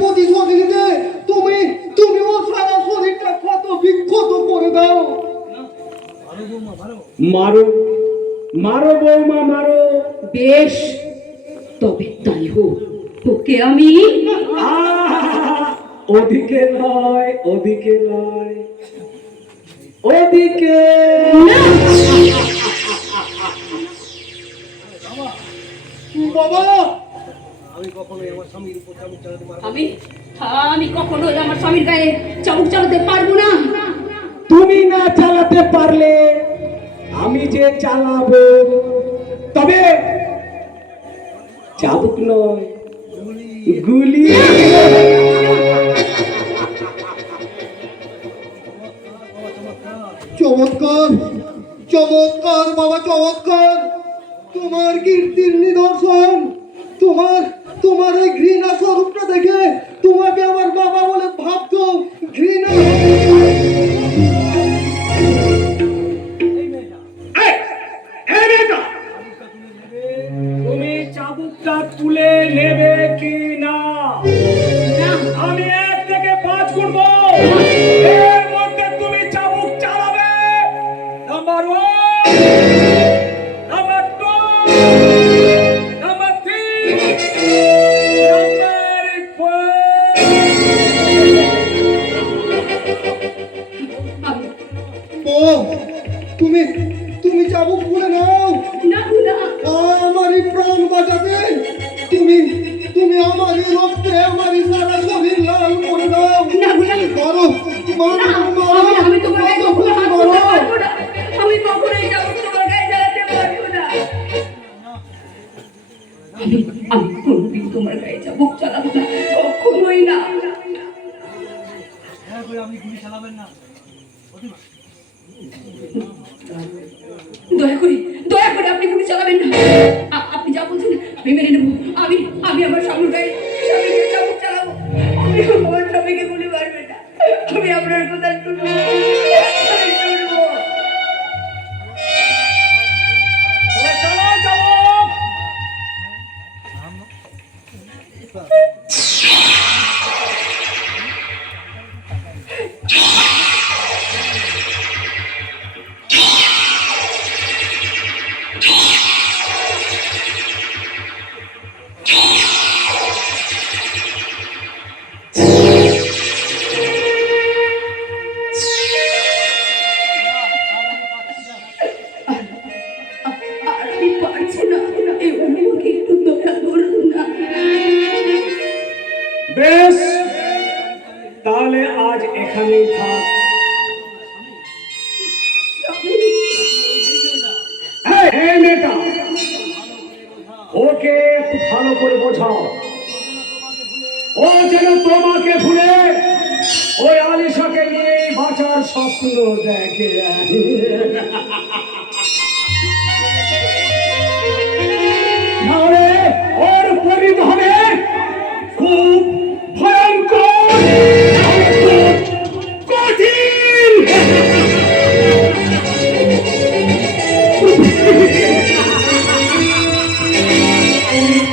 প্রতিশোধ নিতে তুমি তুমি ও সারা শরীরটা ক্ষত বিক্ষত করে দাও। মারো মারো বৌমা মারো। বেশ, তবে তাই হোক। ওকে আমি ওদিকে নয়, ওদিকে নয়, ওদিকে। বাবা আমি আমি কখনোই আমার স্বামীর গায়ে চাবুক চালাতে পারবো না। তুমি না চালাতে পারলে আমি যে চালাবো। তবে চাবুক নয়, গুলি। চমৎকার চমৎকার বাবা, চমৎকার। তোমার কীর্তির নিদর্শন। তোমার তোমার এই ঘৃণা স্বরূপটা দেখে তোমাকে আমার বাবা বলে ভাবতো ঘৃণা। তুমি চাবুকটা তুলে নেবে কি না? আমি 1 থেকে 5 গুনবো, এর মধ্যে তুমি চাবুক চালাবে। Number 1, number 2, number 3, number 4। ও তুমি তুমি চাবুক খুলে নাও। না না, আমারই প্রাণ বাঁচাতে তুমি তুমি আমারই রক্তে আমারই সারা শরীর লাল করে দাও। না না, মারো মারো মারো। আমি তোমার গায়ে কখনো হাত তুলতে পারবো না। আমি কখনোই চাবুক তোমার গায়ে চালাতে পারবো না। আমি আমি কোনোদিন তোমার গায়ে চাবুক চালাবো না, কখনোই না। দয়া করে আপনি গুলি চালাবেন না। আপনি যা বলছেন আমি মেনে নেবো। আমি আমি আমার স্বামীর গায়ে চাবুক চালাবো। আমি আমার স্বামীকে গুলি মারবেন না। আমি আপনার কথা শুনবো। চালাও চাবুক। আমি পারছি না, এই আমাকে একটু দয়া করুন না। বেশ, তাহলে আজ এখানেই থাক। এই মেয়েটা, ওকে একটু ভালো করে বোঝাও। ও যেন তোমাকে ভুলে ওই আলিশাকে নিয়ে বাঁচার স্বপ্ন দেখে।